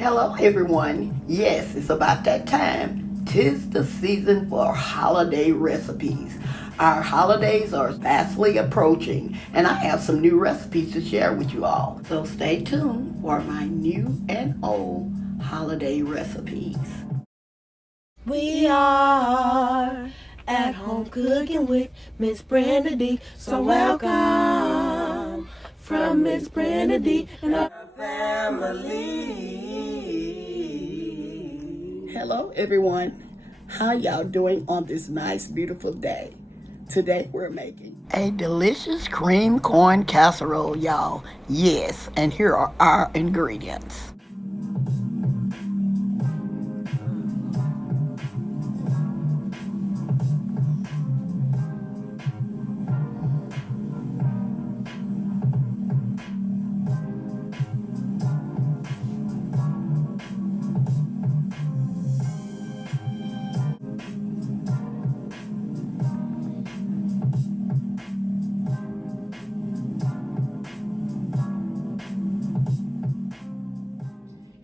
Hello everyone. Yes, it's about that time. 'Tis the season for holiday recipes. Our holidays are fastly approaching and I have some new recipes to share with you all. So stay tuned for my new and old holiday recipes. We are at home cooking with Miss Brenda D. So welcome from Miss Brenda D and her family. Hello everyone. How y'all doing on this nice beautiful day? Today we're making a delicious cream corn casserole, y'all. Yes, and here are our ingredients.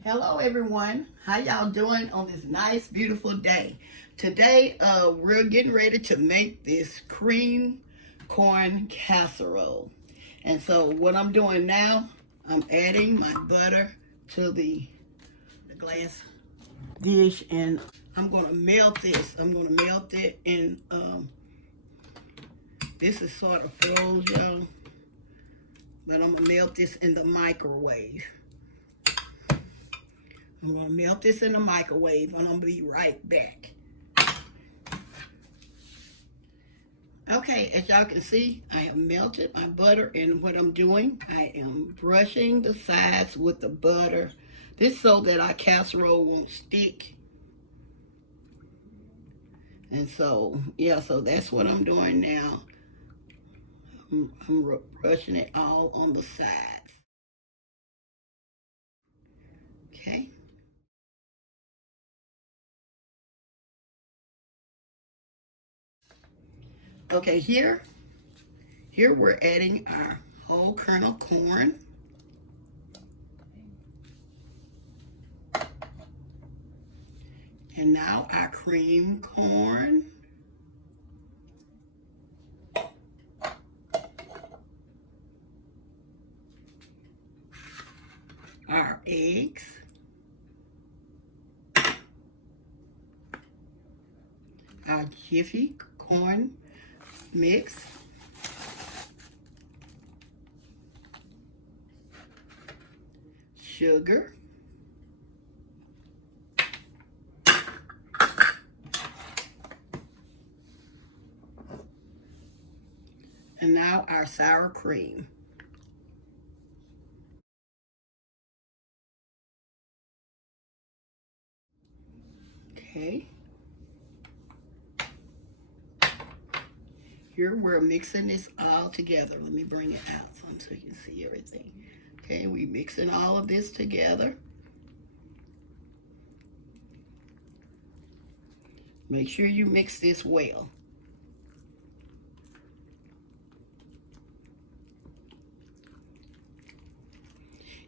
Hello everyone. How y'all doing on this nice beautiful day? Today we're getting ready to make this cream corn casserole. And so what I'm doing now, I'm adding my butter to the glass dish and I'm going to melt this. I'm going to melt it in this is sort of froze, y'all, but I'm going to melt this in the microwave. I'm going to melt this in the microwave and I'm going to be right back. Okay, as y'all can see, I have melted my butter, and what I'm doing, I am brushing the sides with the butter. This so that our casserole won't stick. And so, yeah, so that's what I'm doing now. I'm brushing it all on the sides. Okay. Okay, here we're adding our whole kernel corn. And now our cream corn. Our eggs. Our Jiffy corn mix. Sugar. And now our sour cream. Okay. Here we're mixing this all together. Let me bring it out so you can see everything. Okay, we're mixing all of this together. Make sure you mix this well.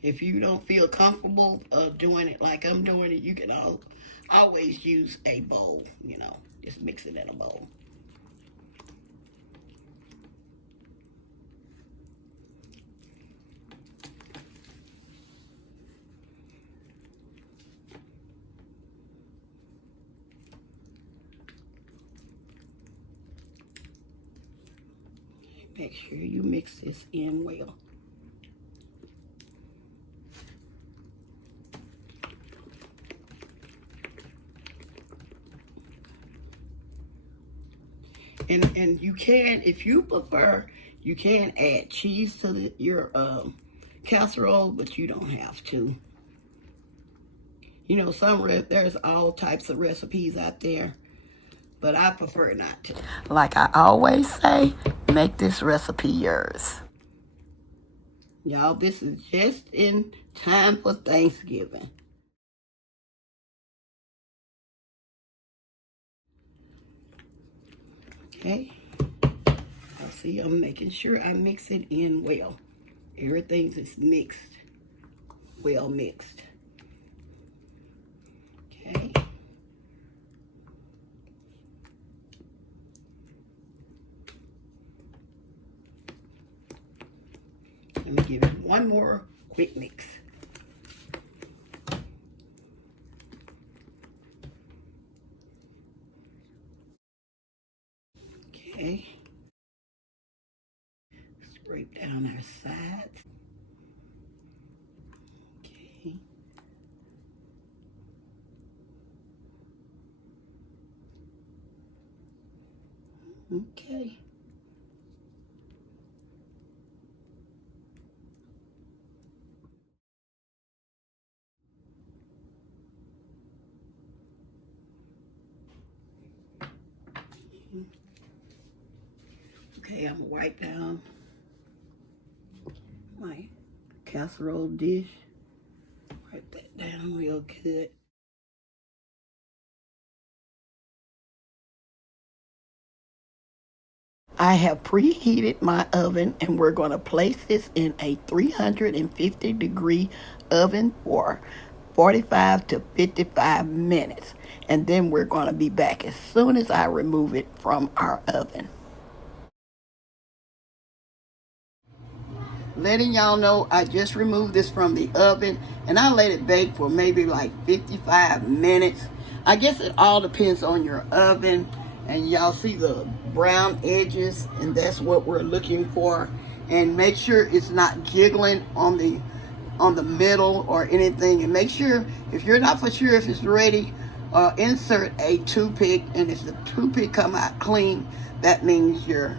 If you don't feel comfortable doing it like I'm doing it, you can always use a bowl, just mix it in a bowl. Make sure you mix this in well. And you can, if you prefer, you can add cheese to your casserole, but you don't have to. There's all types of recipes out there, but I prefer not to. Like I always say, make this recipe yours. Y'all, this is just in time for Thanksgiving. Okay. See, I'm making sure I mix it in well. Everything's is mixed, well mixed. Okay. Let me give it one more quick mix. Okay. Scrape down our sides. Okay. Okay. Okay, I'm gonna wipe down my casserole dish. Wipe that down real good. I have preheated my oven and we're going to place this in a 350-degree oven for 45 to 55 minutes. And then we're going to be back as soon as I remove it from our oven. Letting y'all know I just removed this from the oven and I let it bake for maybe like 55 minutes. I guess it all depends on your oven, and y'all see the brown edges, and that's what we're looking for. And make sure it's not jiggling on the middle or anything, and make sure if you're not for sure if it's ready, insert a toothpick, and if the toothpick come out clean, that means your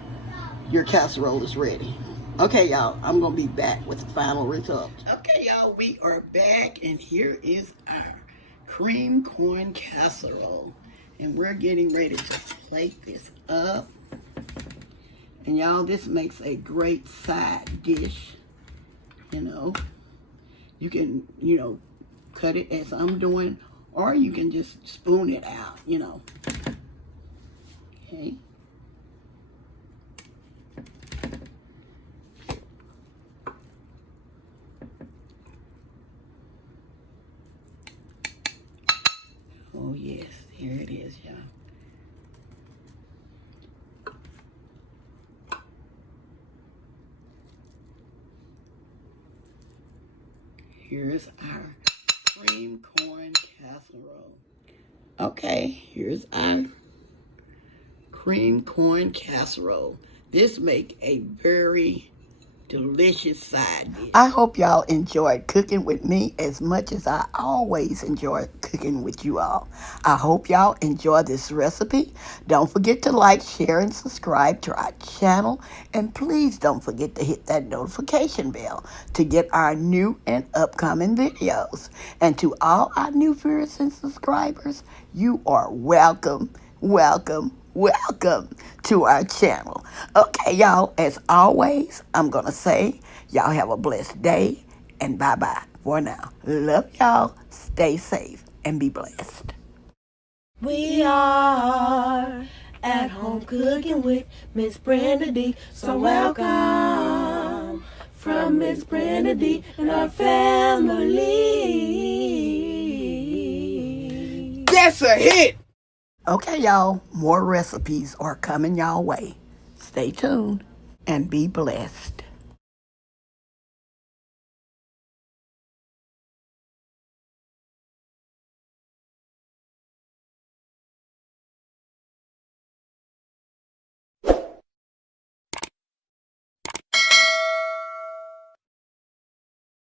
casserole is ready. Okay, y'all, I'm going to be back with the final result. Okay, y'all, we are back, and here is our cream corn casserole. And we're getting ready to plate this up. And y'all, this makes a great side dish. You know, you can, cut it as I'm doing, or you can just spoon it out, Okay. Oh yes, here it is, y'all. Here's our cream corn casserole. Okay, here's our cream corn casserole. This makes a very delicious side dish. I hope y'all enjoyed cooking with me as much as I always enjoy cooking with you all. I hope y'all enjoy this recipe. Don't forget to like, share, and subscribe to our channel. And please don't forget to hit that notification bell to get our new and upcoming videos. And to all our new viewers and subscribers, you are welcome, welcome, welcome to our channel. Okay, y'all, as always, I'm going to say y'all have a blessed day, and bye-bye for now. Love y'all. Stay safe and be blessed. We are at home cooking with Miss Brenda D. So welcome from Miss Brenda D and our family. That's a hit! Okay, y'all, more recipes are coming y'all way. Stay tuned and be blessed.